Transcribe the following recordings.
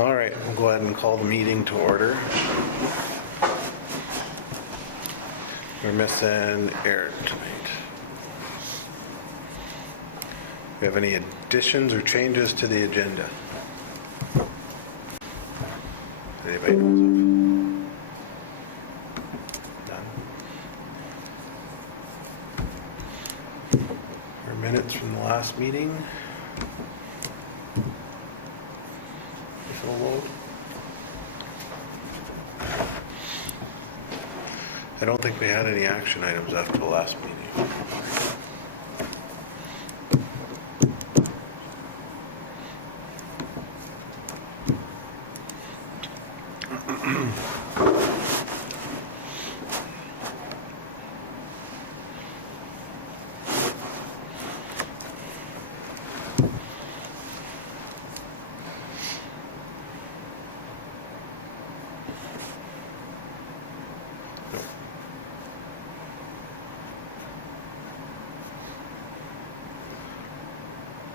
All right, we'll go ahead and call the meeting to order. We're missing Eric tonight. Do we have any additions or changes to the agenda? Anybody knows of? None. Our minutes from the last meeting. Load. I don't think we had any action items after the last meeting.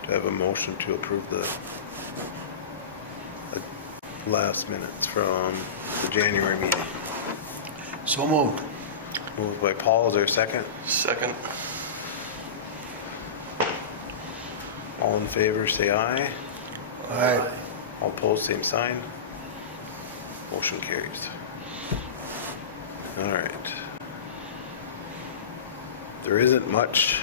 Do I have a motion to approve the last minutes from the January meeting? So moved. Moved by Paul, is there a second? Second. All in favor, say aye. Aye. All opposed, same sign. Motion carries. All right. There isn't much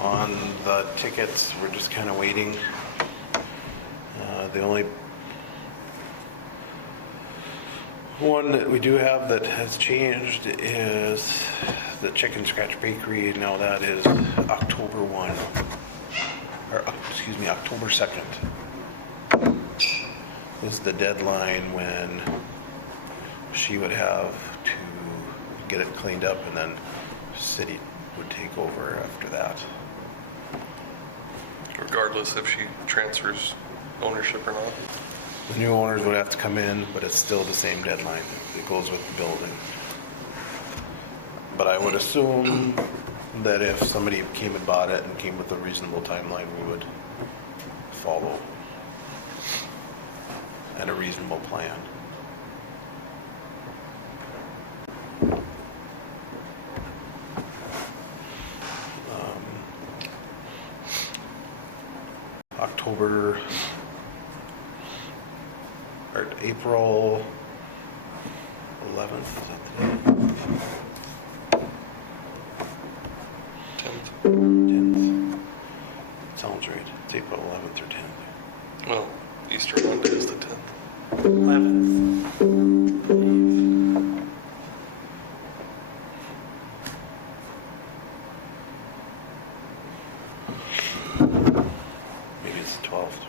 on the tickets. We're just kind of waiting. The only one that we do have that has changed is the Chicken Scratch Bakery. Now that is October 1, or excuse me, October 2nd is the deadline when she would have to get it cleaned up, and then city would take over after that. Regardless if she transfers ownership or not. The new owners would have to come in, but it's still the same deadline. It goes with the building. But I would assume that if somebody came and bought it and came with a reasonable timeline, we would follow and a reasonable plan. October or April 11th, is that today? 10th. Sounds right. It's April 11th or 10th. Well, Easter Monday is the 10th. 11th. Maybe it's the 12th.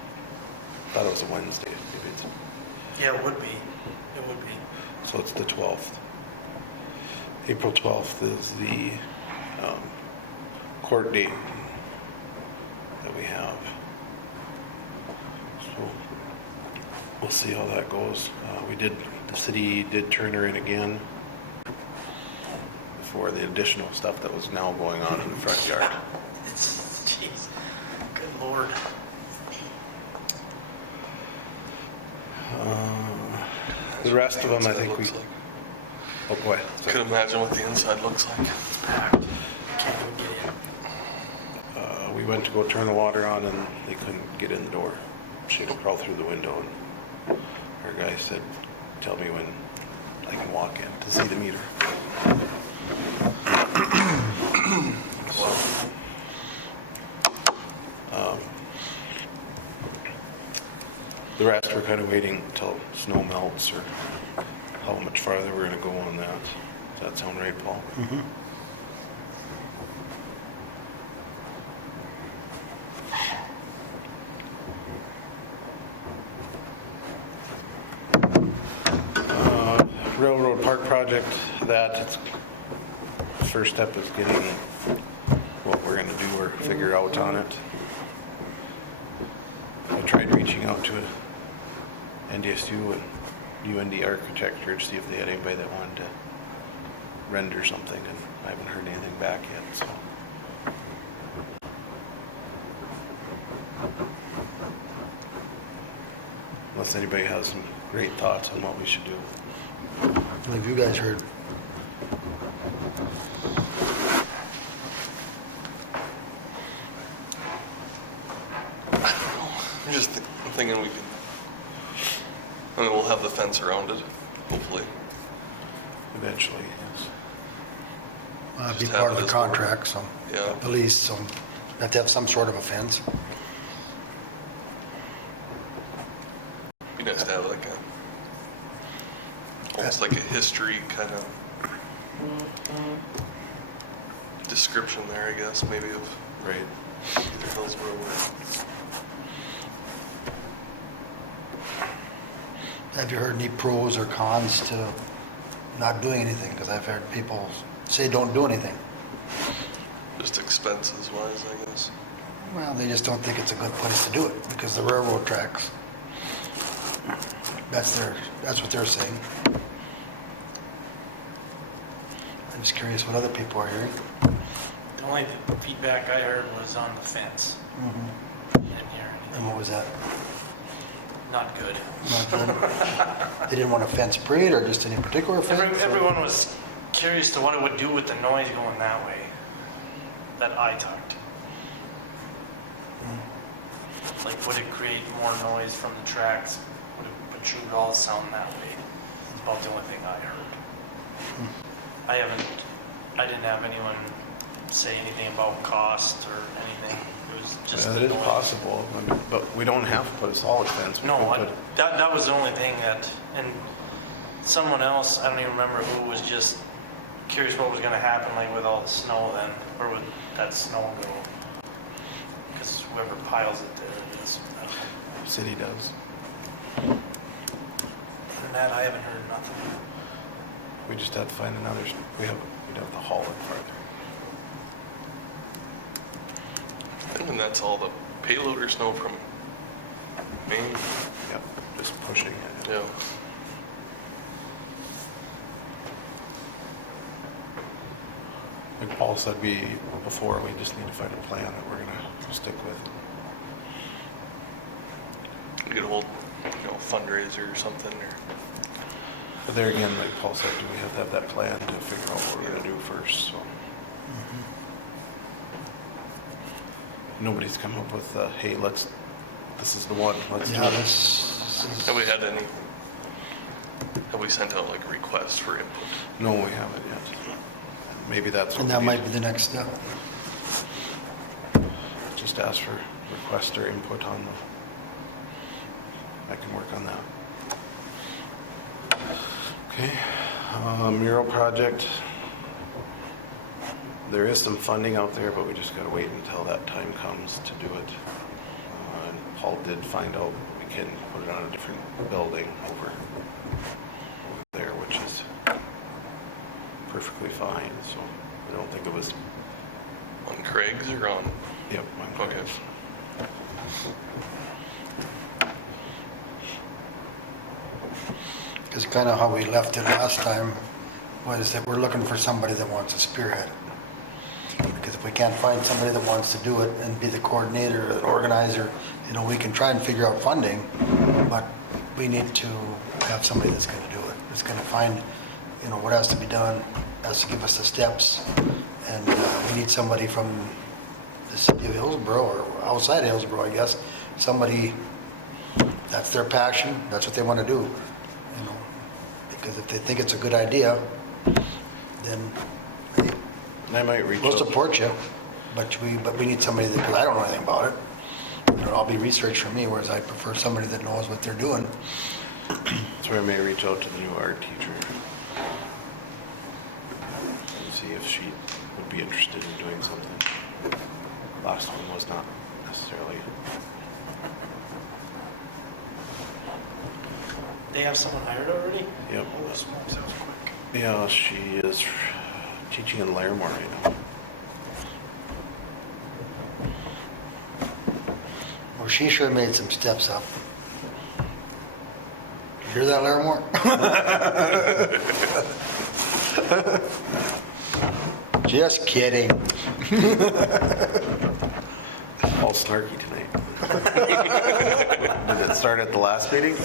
I thought it was a Wednesday. Maybe it's... Yeah, it would be. It would be. So it's the 12th. April 12th is the court date that we have. So we'll see how that goes. The city did turn her in again for the additional stuff that was now going on in the front yard. Jeez. Good Lord. The rest of them, I think we... Looks like. Oh boy. Could imagine what the inside looks like. It's packed. Can't even get in. We went to go turn the water on and they couldn't get in the door. She had to crawl through the window, and our guy said, tell me when I can walk in to see the meter. So, the rest we're kind of waiting until snow melts or how much farther we're going to go on that. Does that sound right, Paul? Mm-hmm. Railroad Park project, that first step is getting what we're going to do or figure out on it. I tried reaching out to NDSU and UND Architecture to see if they had anybody that wanted to render something, and I haven't heard anything back yet, so. unless anybody has some great thoughts on what we should do. What have you guys heard? I'm just I'm thinking we can, I mean, we'll have the fence around it, hopefully. Eventually, yes. Be Just part have of it the as part of- contract, so. Yeah. The lease, so have to have some sort of a fence. Be nice to have like almost like a history kind of description there, I guess, maybe of Right. either Hillsborough or. Have you heard any pros or cons to not doing anything? Because I've heard people say don't do anything. Just expenses wise, I guess. Well, they just don't think it's a good place to do it because the railroad tracks. That's what they're saying. I'm just curious what other people are hearing. The only feedback I heard was on the fence. Mm-hmm. Didn't hear And anything. what was that? Not good. Not good? They didn't want a fence parade or just any particular fence? or- Everyone was curious to what it would do with the noise going that way, that I talked. Like, would it create more noise from the tracks? Would it protrude all the sound that way? That's about the only thing I heard. I didn't have anyone say anything about cost or anything. It was just Yeah, the it is noise. possible, but we don't have to put a solid fence. We No, could put- that was the only thing that, and someone else, I don't even remember who, was just curious what was gonna happen, like with all the snow then, where would that snow go? Because whoever piles it there, it is. I don't know. City does. Other than that, I haven't heard nothing. We just have to find another, we'd have to haul it farther. And then that's all the payloader snow from Maine. Yep, just pushing it. Yeah. Like Paul said before, we just need to find a plan that we're gonna stick with. Get a whole, fundraiser or something, or. But there again, like Paul said, we have to have that plan to figure out what we're gonna do first, so. Nobody's come up with, hey, this is the one, let's do Yeah, it. this is... Have we sent out like requests for input? No, we haven't yet. Maybe that's what And we that need might to- be the next step. Just ask for request or input on them. I can work on that. Okay, mural project. There is some funding out there, but we just gotta wait until that time comes to do it. And Paul did find out we can put it on a different building over there, which is perfectly fine, so I don't think it was, On Craig's or on? yep, I'm Okay. Because kind of how we left it last time was that we're looking for somebody that wants to spearhead. Because if we can't find somebody that wants to do it and be the coordinator or the organizer, we can try and figure out funding, but we need to have somebody that's going to do it. That's going to find, what has to be done, has to give us the steps. And we need somebody from the city of Hillsborough or outside Hillsborough, I guess. Somebody, that's their passion, that's what they want to do. Because if they think it's a good idea, then hey, I might reach we'll out. support you, but we need somebody that, because I don't know anything about it. It'll all be research for me, whereas I prefer somebody that knows what they're doing. That's where I may reach out to the new art teacher and see if she would be interested in doing something. Last one was not necessarily. They have someone hired already? Yep. Oh, smokes, that was quick. Yeah, she is teaching in Larimore right now. Well, she sure made some steps up. You hear that, Larimore? Just kidding. All snarky tonight. Did it start at the last meeting?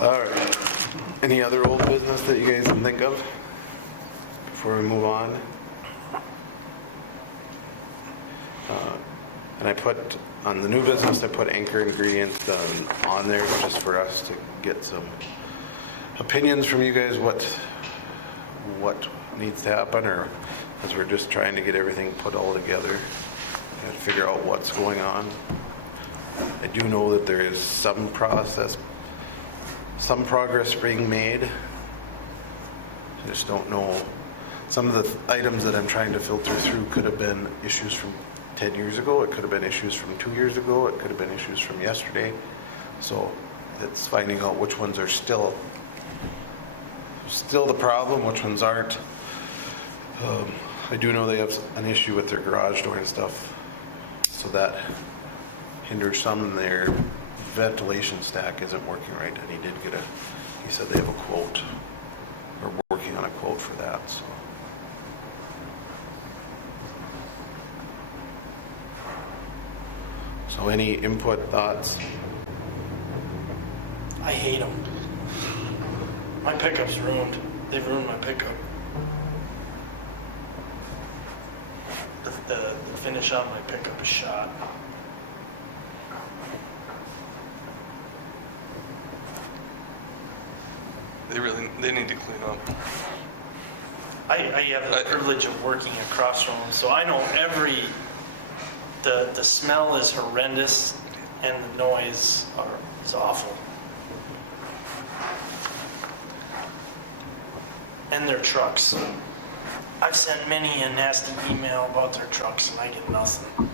All right. Any other old business that you guys can think of before we move on? And I put, on the new business, I put anchor ingredients on there just for us to get some opinions from you guys, what needs to happen, or as we're just trying to get everything put all together and figure out what's going on. I do know that there is some progress being made. I just don't know. Some of the items that I'm trying to filter through could have been issues from 10 years ago. It could have been issues from 2 years ago. It could have been issues from yesterday. So it's finding out which ones are still the problem, which ones aren't. I do know they have an issue with their garage door and stuff, so that hinders some, and their ventilation stack isn't working right. And he said they have a quote, or working on a quote for that. So any input, thoughts? I hate them. My pickup's ruined. They've ruined my pickup. The finish on my pickup is shot. They need to clean up. I have the privilege of working across from them, so I know the smell is horrendous and the noise is awful. And their trucks. I've sent many a nasty email about their trucks and I get nothing.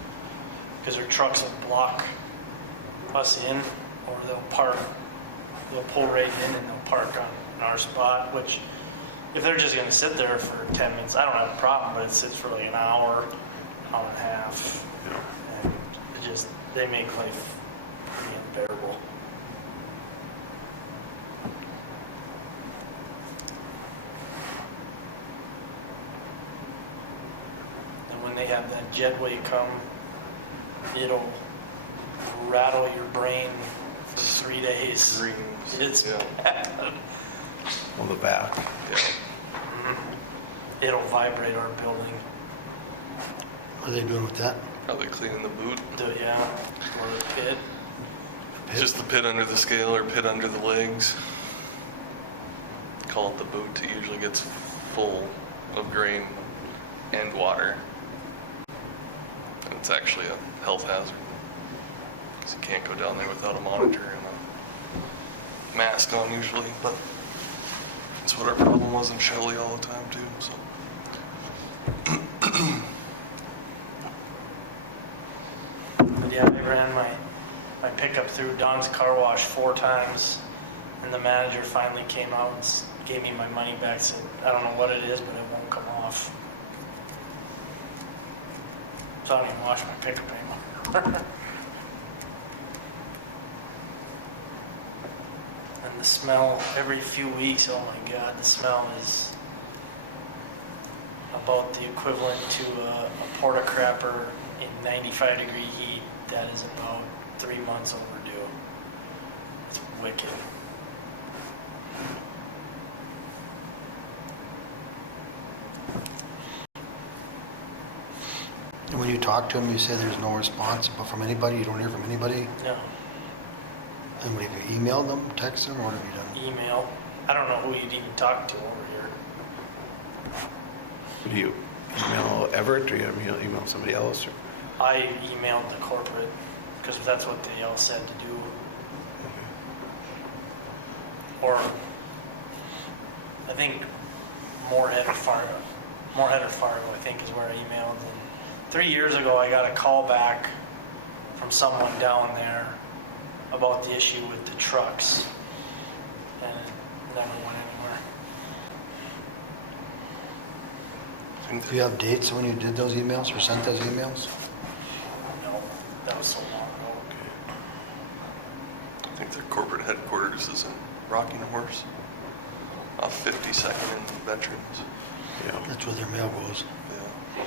Because their trucks will block us in, or they'll pull right in and they'll park on our spot, which if they're just gonna sit there for 10 minutes, I don't have a problem, but it sits for like an hour and a half. And they make life pretty unbearable. When they have that jetway come, it'll rattle your brain for 3 days. Screams. It's Yeah. bad. On the back. Yeah. It'll vibrate our building. What are they doing with that? Probably cleaning the boot. Or the pit. Just the pit under the scale or pit under the legs. Call it the boot. It usually gets full of grain and water. And it's actually a health hazard. Because you can't go down there without a monitor and a mask on usually. But that's what our problem was in Shelley all the time too. So. But yeah, I ran my pickup through Don's car wash 4 times, and the manager finally came out and gave me my money back. Said, I don't know what it is, but it won't come off. So I don't even wash my pickup anymore. And the smell every few weeks, oh my God, the smell is about the equivalent to a porta crapper in 95-degree heat. That is about 3 months overdue. It's wicked. And when you talk to them, you say there's no response from anybody? You don't hear from anybody? No, And have you emailed them, text them, or what have you done? email. I don't know who you'd even talk to over here. Do you email Everett, or you email somebody else? Or? I emailed the corporate because that's what they all said to do. Or I think Moorhead or Fargo, I think is where I emailed. And 3 years ago, I got a call back from someone down there about the issue with the trucks, and it never went anywhere. Do you have dates when you did those emails or sent those emails? No, that was so long ago. I think their corporate headquarters is in Rocking Horse, off 52nd and Veterans. Yeah. That's where their mail goes. Yeah.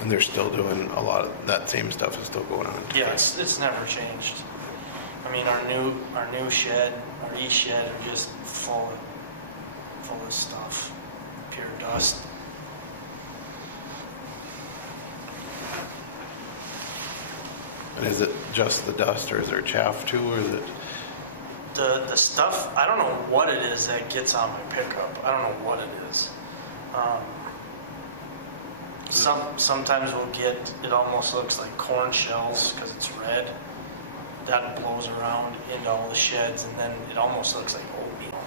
And they're still doing a lot of, that same stuff is still going on. Yeah, it's never changed. I mean, our new shed, our east shed are just full of stuff, pure dust. And is it just the dust, or is there chaff too, or is it? The stuff, I don't know what it is that gets on my pickup. I don't know what it is. Sometimes we'll get, it almost looks like corn shells because it's red. That blows around into all the sheds, and then it almost looks like oatmeal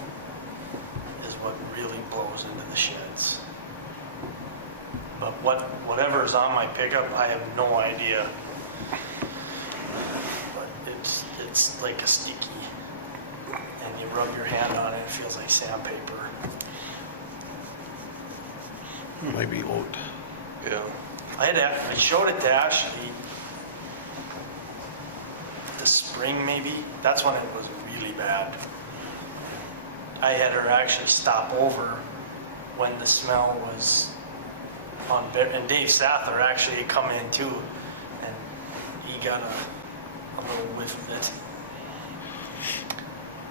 is what really blows into the sheds. But whatever is on my pickup, I have no idea. But it's like a sticky, and you rub your hand on it, it feels like sandpaper. It might be oat. Yeah. I showed it to Ashley this spring maybe. That's when it was really bad. I had her actually stop over when the smell was on bed. And Dave Sather actually come in too, and he got a little whiff of it.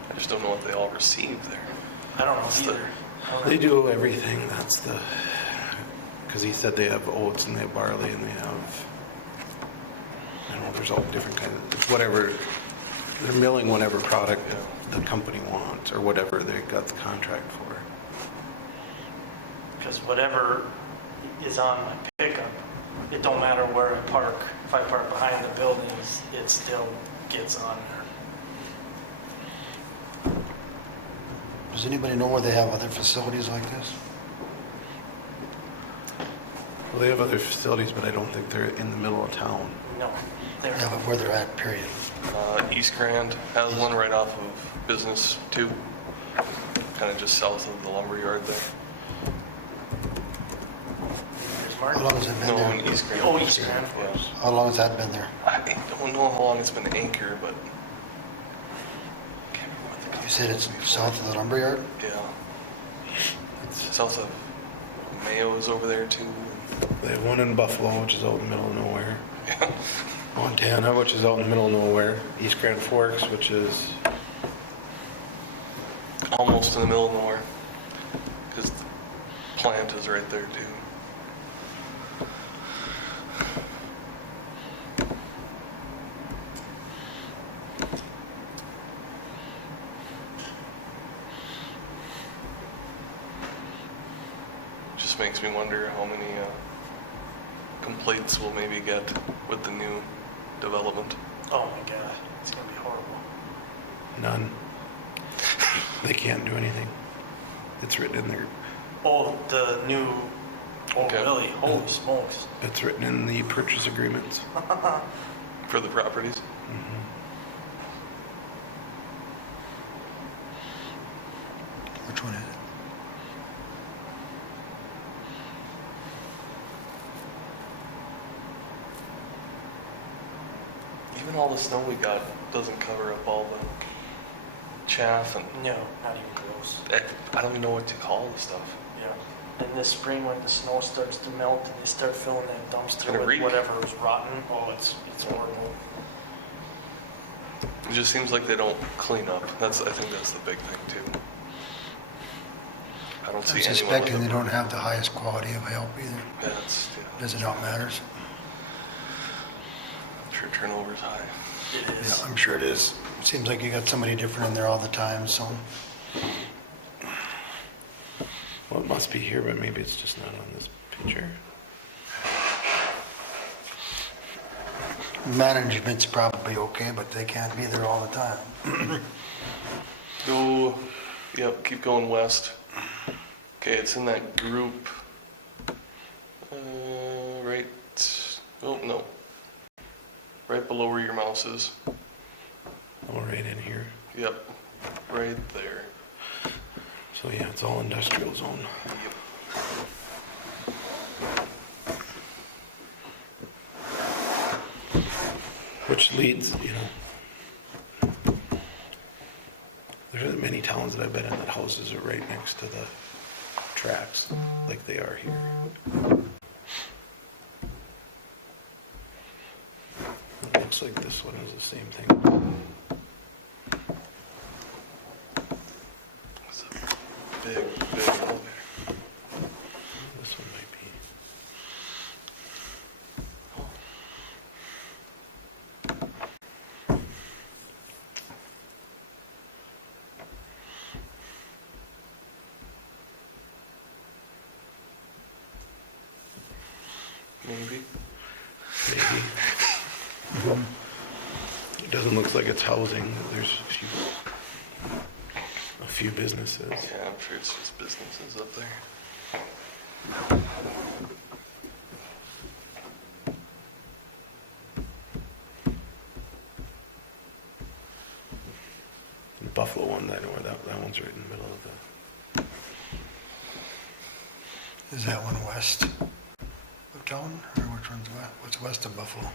I just don't know what they all receive there. I don't know either. They do everything. That's the, because he said they have oats and they have barley and they have, I don't know, there's all different kinds of, whatever, they're milling whatever product the company wants or whatever they got the contract for. Because whatever is on my pickup, it don't matter where I park. If I park behind the buildings, it still gets on there. Does anybody know where they have other facilities like this? Well, they have other facilities, but I don't think they're in the middle of town. No, they're Yeah, but where they're at, period. East Grand has one right off of Business 2, kind of just south of the lumberyard there. There's How Mark. long has it been No, there? in East Grand. Oh, East Grand. Yeah. How long has that been there? I don't know how long it's been anchored, but can't remember what the You said it's south of the lumberyard? Yeah. It's south of Mayo's over there too. They have one in Buffalo, which is out in the middle of nowhere. Yeah. Montana, which is out in the middle of nowhere. East Grand Forks, which is, Almost in the middle of nowhere. Because the plant is right there too. Just makes me wonder how many complaints we'll maybe get with the new development. Oh my God, it's gonna be horrible. none. They can't do anything. It's written in there. Oh, the new. Oh, Okay. really? Holy smokes! It's written in the purchase agreements. For the properties? Which one is it? Even all the snow we got doesn't cover up all the chaff and No, not even close. I don't even know what to call the stuff. Yeah. And this spring, when the snow starts to melt and they start filling that dumpster gonna with reek. whatever was rotten, oh, it's horrible. It just seems like they don't clean up. I think that's the big thing too. I don't see I'm anyone suspecting with they a- don't have the highest quality of help either. Yeah, it's, Does it not matters? I'm sure turnover's high. It Yeah, is. I'm sure it is. Seems like you got somebody different in there all the time, so. Well, it must be here, but maybe it's just not on this picture. Management's probably okay, but they can't be there all the time. Go, yep, keep going west. Okay, it's in that group. Right, oh no. Right below where your mouse is. Oh, right in here. Yep, right there. So yeah, it's all industrial zone. Yep. Which leads, there isn't many towns that I've been in that houses are right next to the tracks like they are here. looks like this one is the same thing. It's a big elevator. This one might be. Maybe. Maybe. It doesn't look like it's housing. There's a few businesses. Yeah, I'm sure it's just businesses up there. The Buffalo one, I know where that one's right in the middle of the. Is that one west of town, or which one's west? What's west of Buffalo?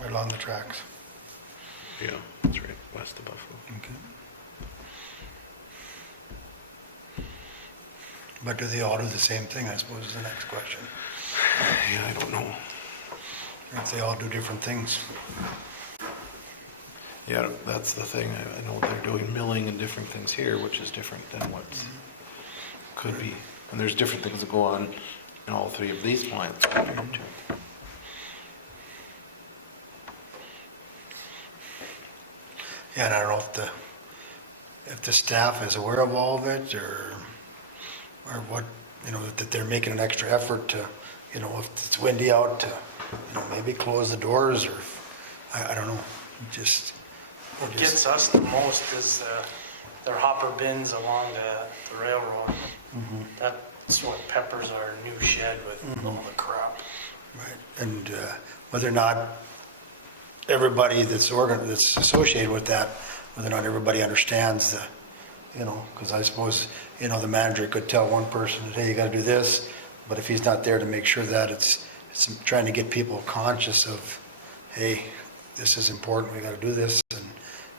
Right along the tracks. Yeah, that's right, west of Buffalo. Okay. But do they all do the same thing, I suppose, is the next question. Yeah, I don't know. Or if they all do different things. Yeah, that's the thing. I know they're doing milling and different things here, which is different than what could be. And there's different things that go on in all three of these plants. Yeah, and I don't know if the staff is aware of all of it, or what, that they're making an extra effort to, if it's windy out, to, maybe close the doors, or, I don't know, just. What gets us the most is their hopper bins along the railroad. Mhm. That's what peppers our new shed with all the crap. Right, and whether or not everybody that's associated with that, whether or not everybody understands because I suppose, the manager could tell one person, hey, you gotta do this, but if he's not there to make sure that it's trying to get people conscious of, hey, this is important, we gotta do this,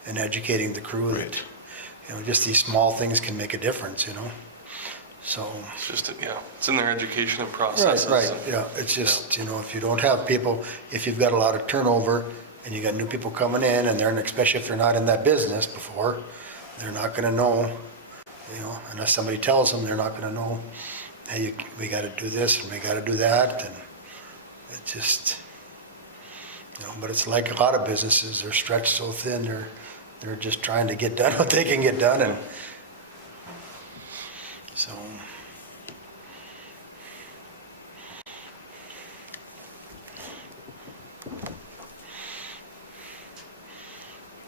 and educating the crew that, just these small things can make a difference, so. It's just, it's in their education and processes. Right, and- yeah, it's just, if you don't have people, if you've got a lot of turnover and you got new people coming in and especially if they're not in that business before, they're not gonna know, unless somebody tells them, they're not gonna know, hey, we gotta do this and we gotta do that, and it just, but it's like a lot of businesses, they're stretched so thin, they're just trying to get done what they can get done, and so.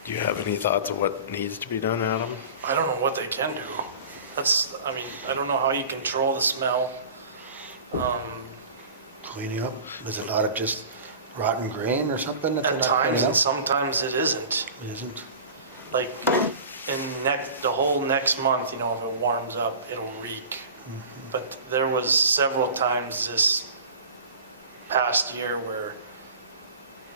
Do you have any thoughts of what needs to be done, Adam? I don't know what they can do. I don't know how you control the smell. Cleaning up, is it a lot of just rotten grain or something that they're At not times, cleaning and up? sometimes it isn't. It isn't? Like, the whole next month, if it warms up, it'll reek. But there was several times this past year where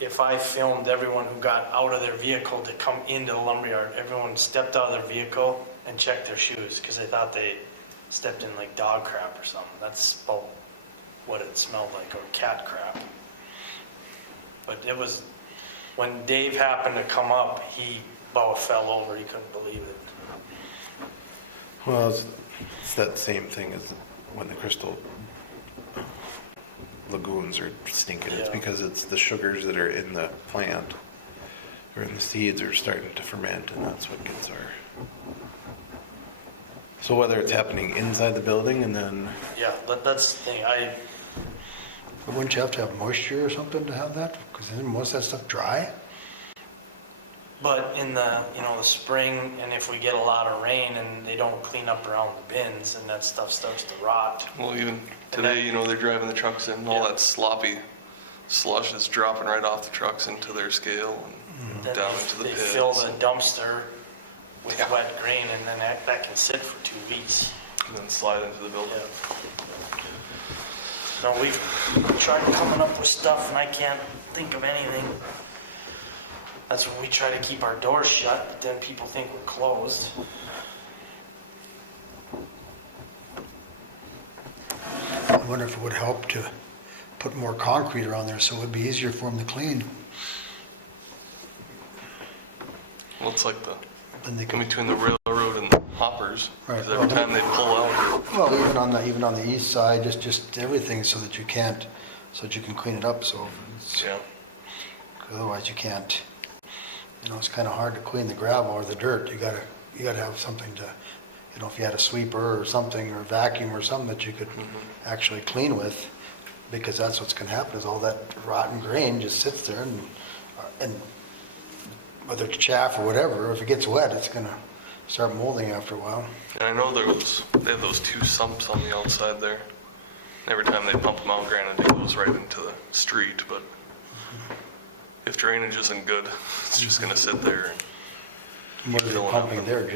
if I filmed everyone who got out of their vehicle to come into the lumberyard, everyone stepped out of their vehicle and checked their shoes because they thought they stepped in like dog crap or something. That's about what it smelled like, or cat crap. But it was, when Dave happened to come up, he about fell over. He couldn't believe it. Well, it's that same thing as when the crystal lagoons are stinking. It's Yeah. because it's the sugars that are in the plant or in the seeds are starting to ferment, and that's what gets our. So whether it's happening inside the building and then. Yeah, that's the thing. But wouldn't you have to have moisture or something to have that? Because isn't most of that stuff dry? But in the spring, and if we get a lot of rain and they don't clean up around the bins, and that stuff starts to rot. Well, even today, they're driving the trucks in, and all Yeah. that sloppy slush is dropping right off the trucks into their scale and Then down into the they pits. fill the dumpster with Yeah. wet grain, and then that can sit for 2 weeks. And then slide into the building. No, we've tried coming up with stuff, and I can't think of anything. That's when we try to keep our doors shut, but then people think we're closed. I wonder if it would help to put more concrete around there so it would be easier for them to clean. Well, it's like then they in can, between the railroad and the hoppers. 'Cause Right. every time they pull out, well, even on the east side, just everything so that you can't, so that you can clean it up, so it's, yeah. otherwise you can't, it's kind of hard to clean the gravel or the dirt. You gotta have something to, if you had a sweeper or something, or vacuum or something that you could actually clean with, because that's what's gonna happen, is all that rotten grain just sits there, and whether it's chaff or whatever, if it gets wet, it's gonna start molding after a while. And I know they have those 2 sumps on the outside there. Every time they pump them out, granted, it goes right into the street, but if drainage isn't good, it's just gonna sit there. And What are they filling up. pumping there,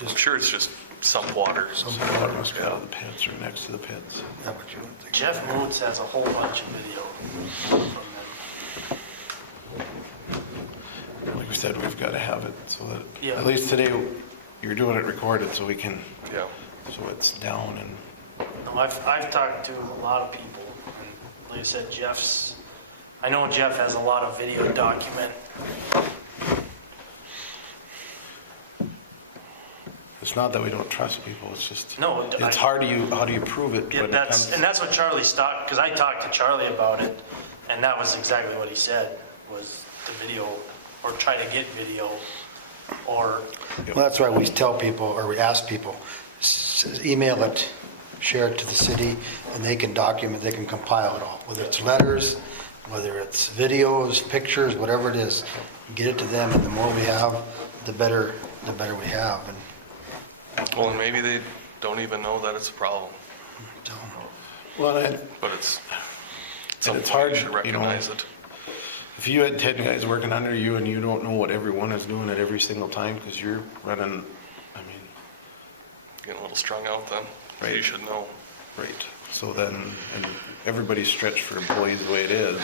I'm sure it's just sump water. Some Water must be out of the pits or next to the pits. Yeah, but you wouldn't think. Jeff Moots has a whole bunch of video from them. Like we said, we've got to have it so that, Yeah. at least today, you're doing it recorded so we can, Yeah. so it's down and, No, I've talked to a lot of people, and like I said, I know Jeff has a lot of video document. it's not that we don't trust people, it's just, No, it's hard how do you prove it Yeah, when it comes? that's what Charlie stopped, because I talked to Charlie about it, and that was exactly what he said, was the video, or try to get video, or, Well, that's why we tell people, or we ask people, email it, share it to the city, and they can document, they can compile it all, whether it's letters, whether it's videos, pictures, whatever it is, get it to them, and the more we have, the better we have, and Well, and maybe they don't even know that it's a problem, so, Well, but it's it's hard, you should recognize it. if you had 10 guys working under you and you don't know what everyone is doing at every single time, because you're running, I mean, Getting a little strung out then. Right. You should know. right, so then, and everybody's stretched for employees the way it is.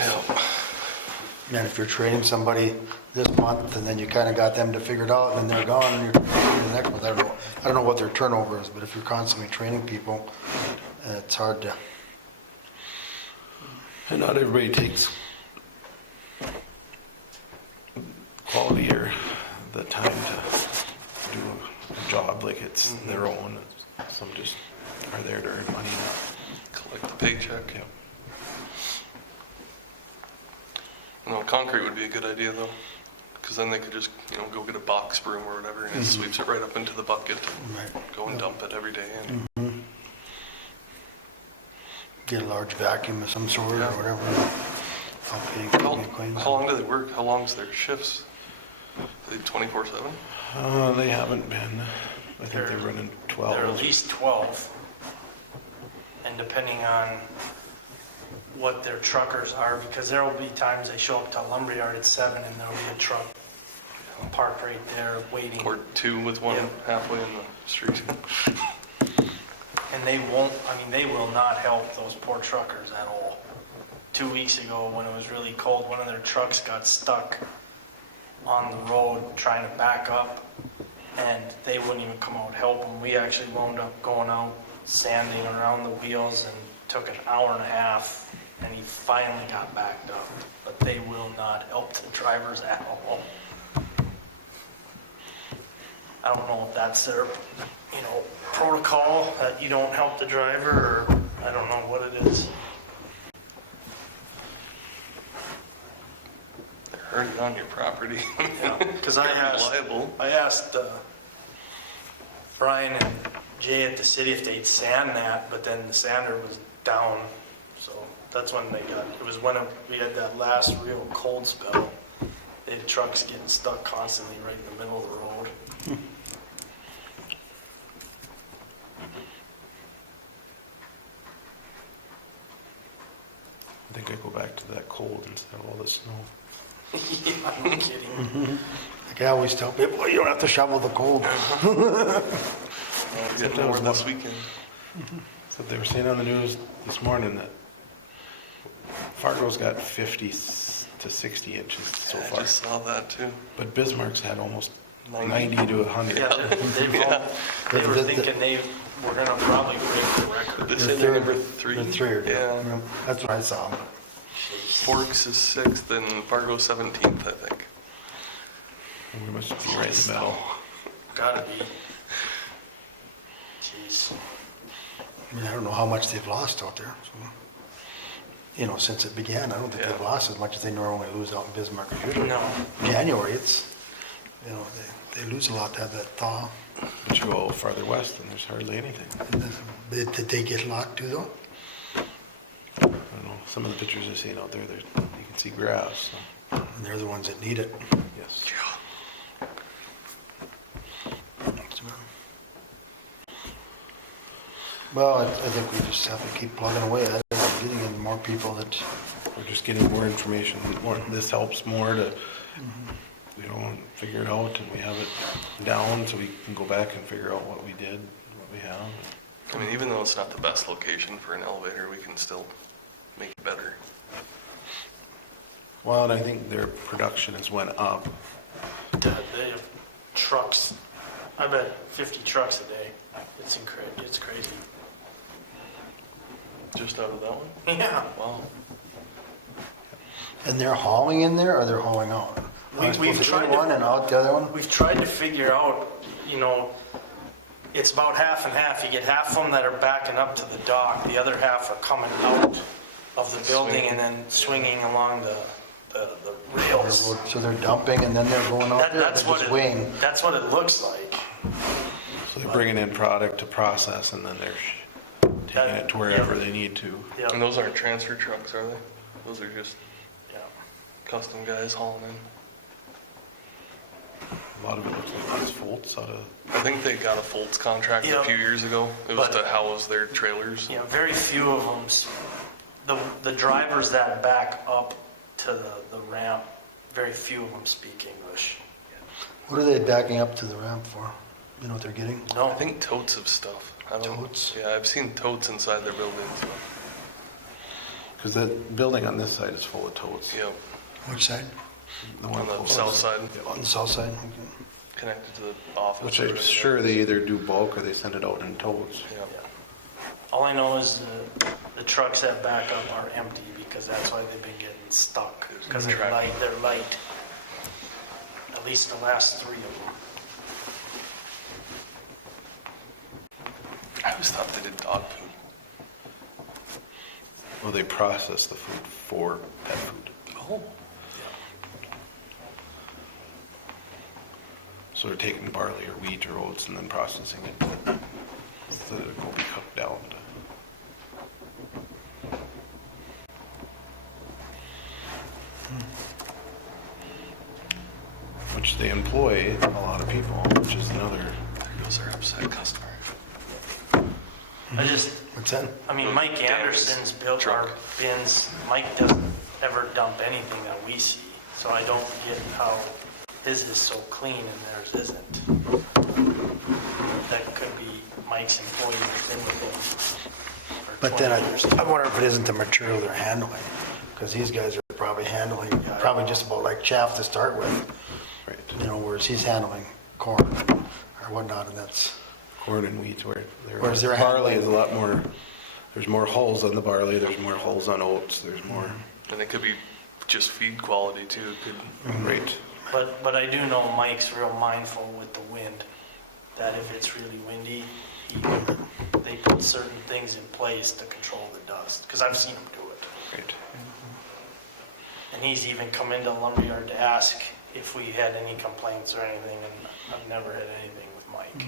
and if you're training somebody this month, and then you kind of got them to figure it out, and then they're gone, and you're the next month, I don't know what their turnover is, but if you're constantly training people, it's hard to, And not everybody takes quality or the time to do a job like it's their own. Some just are there to earn money. Collect the paycheck. Yeah. No, concrete would be a good idea though, because then they could just, go get a box broom or whatever and it sweeps it right up into the bucket. right, Go and dump it every day in. get a large vacuum of some sort or Yeah. whatever. Help getting it clean. How long do they work? How long's their shifts? Are they 24/7? They haven't been. I think they're running they're 12. at least 12. And depending on what their truckers are, because there will be times they show up to a lumberyard at 7 and there'll be a truck parked right there waiting. Or 2 with one Yeah. halfway in the street? And they will not help those poor truckers at all. 2 weeks ago, when it was really cold, one of their trucks got stuck on the road trying to back up, and they wouldn't even come out and help them. We actually wound up going out, sanding around the wheels, and took an hour and a half, and he finally got backed up. But they will not help the drivers at all. I don't know if that's their, protocol, that you don't help the driver, or I don't know what it is. They're hurting on your property. Because I They're asked, liable. Brian and Jay at the city if they'd sand that, but then the sander was down, so that's when it was when we had that last real cold spell. They had trucks getting stuck constantly right in the middle of the road. I think I go back to that cold instead of all the snow. Yeah, no kidding. Like I always tell people, well, you don't have to shovel the cold. Getting more this weekend. So they were saying on the news this morning that Fargo's got 50 to 60 inches so I far. just saw that too. But Bismarck's had almost 90. 90 to 100. Yeah, they were thinking they were gonna probably break the record. They said they're number 3. They're 3 or Yeah. That's what I saw. Forks is 6th and Fargo 17th, I think. We must be right in the middle. Gotta be. Jeez. I mean, I don't know how much they've lost out there, so. You know, since it began, I don't think they've Yeah. lost as much as they normally lose out in Bismarck or usually. No. January, it's, you know, they lose a lot to have that thaw. But you go farther west and there's hardly anything. Did they get a lot too, though? I don't know, some of the pictures I've seen out there, you can see grass, so, And they're the ones that need it. yes. Well, I think we just have to keep plugging away at it, and getting in more people that, We're just getting more information, this helps more to, we don't figure it out and we have it down so we can go back and figure out what we did, what we have. I mean, even though it's not the best location for an elevator, we can still make it better. Well, and I think their production has went up. They have trucks. I bet 50 trucks a day. It's incredible. It's crazy. Just out of that one? Yeah. Wow. and they're hauling in there or they're hauling out? We've tried to- one and out the other one? We've tried to figure out, you know, it's about half and half. You get half of them that are backing up to the dock, the other half are coming out of the building and then swinging along the rails. So they're dumping and then they're going out there, That's they're what just it, weighing? that's what it looks like. So they're bringing in product to process and then they're taking it to wherever they need to. Yeah. And those aren't transfer trucks, are they? Those are just Yeah. custom guys hauling in. A lot of it looks like it's Foltz out of, I think they got a Foltz contract Yeah. a few years ago. It was But- to house their trailers. Yeah, very few of them, the drivers that back up to the ramp, very few of them speak English. What are they backing up to the ramp for? You know what they're getting? No, I think totes of stuff. I don't, Totes? Yeah, I've seen totes inside their buildings. because the building on this side is full of totes. Yep, Which side? The one on the closest. south side, On the south side? Okay. connected to the office. Which or I'm whatever. sure they either do bulk or they send it out in totes. Yep. all I know is the trucks that back up are empty because that's why they've been getting stuck. Because they're light, at least the last 3 of them. I always thought they did dog food. Well, they process the food for pet food. Oh. So they're taking barley or wheat or oats and then processing it so that it will be cooked down. Which they employ a lot of people, which is another. There goes our upset customer. I just, What's that? I mean, Mike Damn, Anderson's built truck. our bins. Mike doesn't ever dump anything that we see, so I don't get how his is so clean and theirs isn't. That could be Mike's employee who's been with him for But then 20 years. I wonder if it isn't the material they're handling, because these guys are probably handling, probably just about like chaff to start with, Right. you know, whereas he's handling corn or whatnot, and that's, Corn and wheat, Whereas they're barley handling- is a lot more, there's more hulls on the barley, there's more hulls on oats, there's more. And it could be just feed quality too. It could, Right. But I do know Mike's real mindful with the wind, that if it's really windy, they put certain things in place to control the dust, because I've seen him do it. Right. And he's even come into lumberyard to ask if we had any complaints or anything, and I've never had anything with Mike.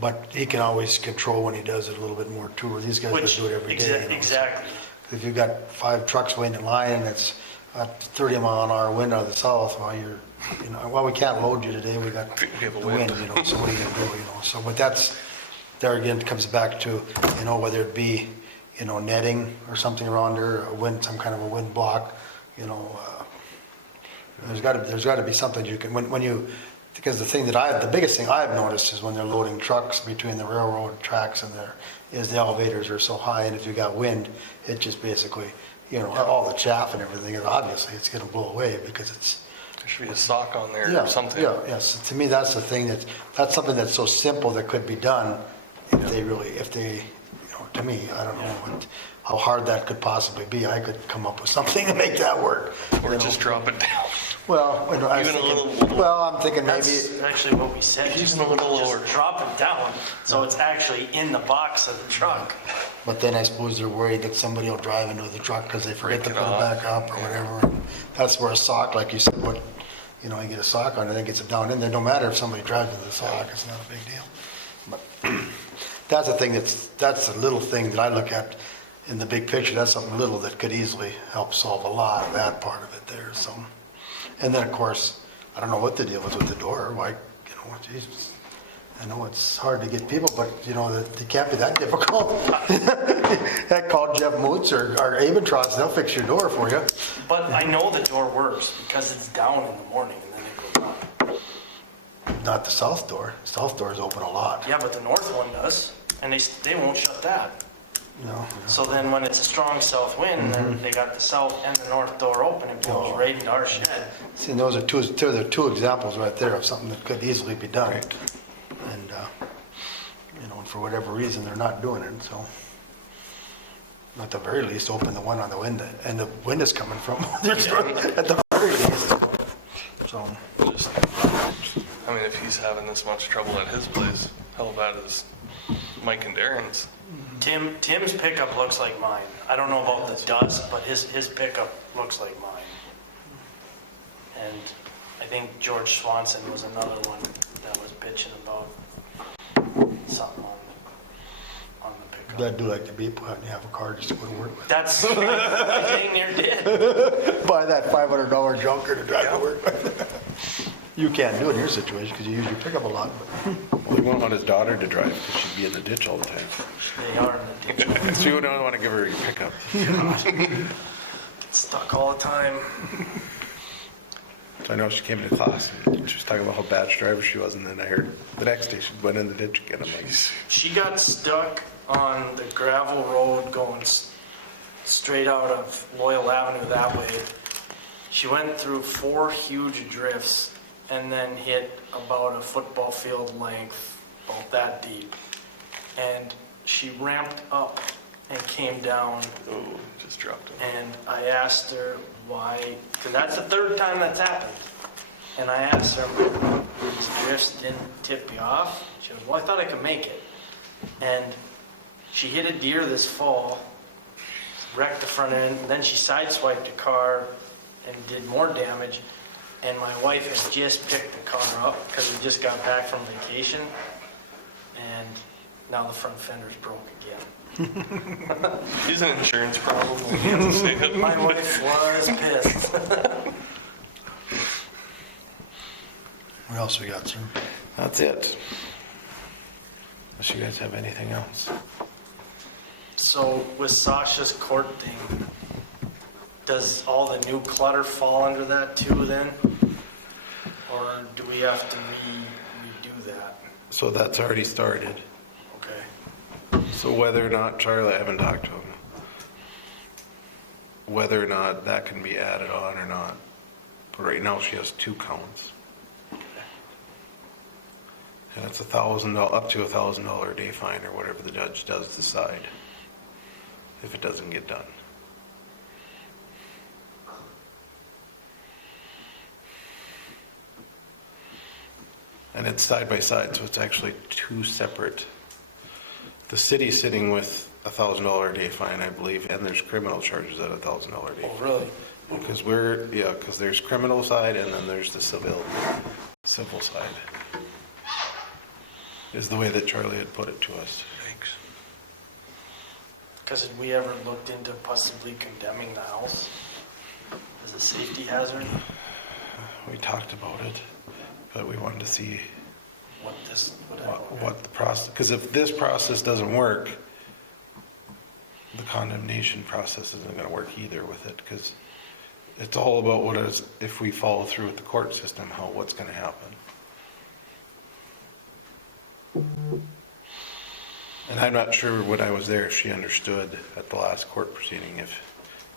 but he can always control when he does it a little bit more too, or these guys Which, just do it every day. you know, so exactly. If you've got 5 trucks waiting in line and it's a 30-mile-an-hour wind out of the south, well, you know, well, we can't load you today, we got We have a the wind. wind, you know, so what are you gonna do, you know? So, but that's, there again, it comes back to, you know, whether it be, you know, netting or something around there, a wind, some kind of a wind block, you know, there's gotta be something you can, when you, because the biggest thing I've noticed is when they're loading trucks between the railroad tracks and there, is the elevators are so high, and if you got wind, it just basically, you know, all the chaff and everything, and obviously it's gonna blow away because it's, there should be a sock on there yeah, or something. yeah, yes. To me, that's the thing that's something that's so simple that could be done if they, you know, to me, I don't know how hard that could possibly be. I could come up with something to make that work. Or you know. just drop it down. Well, I was Even a thinking, little- well, I'm thinking maybe, That's actually what we said. Even just a little lower. drop it down, so it's actually in the box of the truck. but then I suppose they're worried that somebody will drive into the truck because they forget to Break put it it off. back up or whatever. And that's where a sock, like you said, what, you know, you get a sock on it, and it gets it down in there. No matter if somebody drives with the sock, it's not a big deal. But that's the thing that's a little thing that I look at in the big picture. That's something little that could easily help solve a lot of that part of it there, so. And then, of course, I don't know what the deal is with the door, why, you know, Jesus. I know it's hard to get people, but, you know, it can't be that difficult. Heck, call Jeff Moots or Abentross, they'll fix your door for you. But I know the door works because it's down in the morning and then it goes up. Not the south door. South door is open a lot, Yeah, but the north one does, and they won't shut that. you know. So then when it's a strong south wind, then they got the south and the north door open and blows Oh. right into our shed. See, those are two examples right there of something that could easily be done. And, you know, for whatever reason, they're not doing it, so. At the very least, open the one on the window, and the wind is coming from, at the very least. So, Just, I mean, if he's having this much trouble at his place, how bad is Mike and Darren's? Tim's pickup looks like mine. I don't know about the dust, but his pickup looks like mine. And I think George Swanson was another one that was bitching about something on the pickup. I do like to be, but you have a car just to go to work with. That's, I dang near did. Buy that $500 junker to drive to work with. You can't do it in your situation because you use your pickup a lot, but. Well, he won't want his daughter to drive because she'd be in the ditch all the time. They are in the ditch. So you don't want to give her a pickup. Get stuck all the time. So I know she came to class and she was talking about how bad a driver she was, and then I heard the next day she went in the ditch again. I'm like, She got stuck on the gravel road going straight out of Loyal Avenue that way. She went through 4 huge drifts and then hit about a football field length, about that deep. And she ramped up and came down, Oh, just dropped him. and I asked her why, because that's the 3rd time that's happened. And I asked her, these drifts didn't tip you off? She goes, well, I thought I could make it. And she hit a deer this fall, wrecked the front end, and then she sideswiped a car and did more damage. And my wife had just picked the car up because we just got back from vacation. And now the front fender's broke again. He's an insurance problem. He has to say it. My wife was pissed. What else we got, sir? that's it. Unless you guys have anything else. So with Sasha's court thing, does all the new clutter fall under that too then? Or do we have to redo that? So that's already started. Okay. So whether or not, Charlie, I haven't talked to him, whether or not that can be added on or not. But right now she has 2 counts. And it's $1,000, up to $1,000 a day fine or whatever the judge does decide if it doesn't get done. And it's side by side, so it's actually 2 separate. The city's sitting with $1,000 a day fine, I believe, and there's criminal charges at $1,000 a day. Oh, really? Because because there's criminal side and then there's the civil side. Is the way that Charlie had put it to us. Thanks. Because had we ever looked into possibly condemning the house as a safety hazard? We talked about it, but we wanted to see What this would have. what the process, because if this process doesn't work, the condemnation process isn't going to work either with it, because it's all about what is, if we follow through with the court system, what's going to happen. And I'm not sure when I was there if she understood at the last court proceeding if,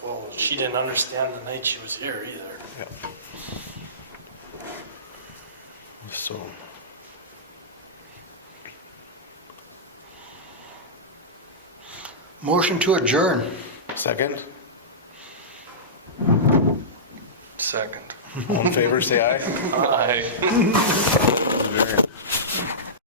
Well, she didn't understand the night she was here either. yeah. So, Motion to adjourn. second? Second. All in favor, say aye. Aye. Adjourned.